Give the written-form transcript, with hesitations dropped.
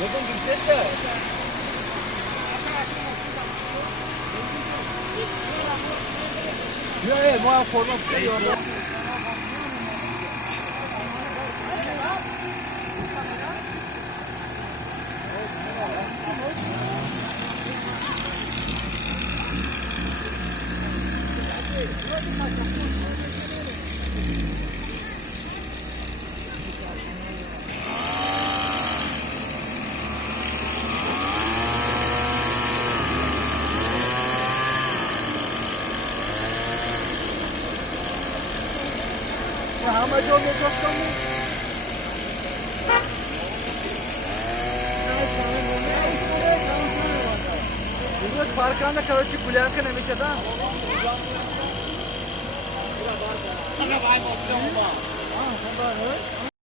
Bakın yüksek de. Yok bu forma tutuyor. How much on your just coming? Тут парканда, короче, гулянка на месте, да?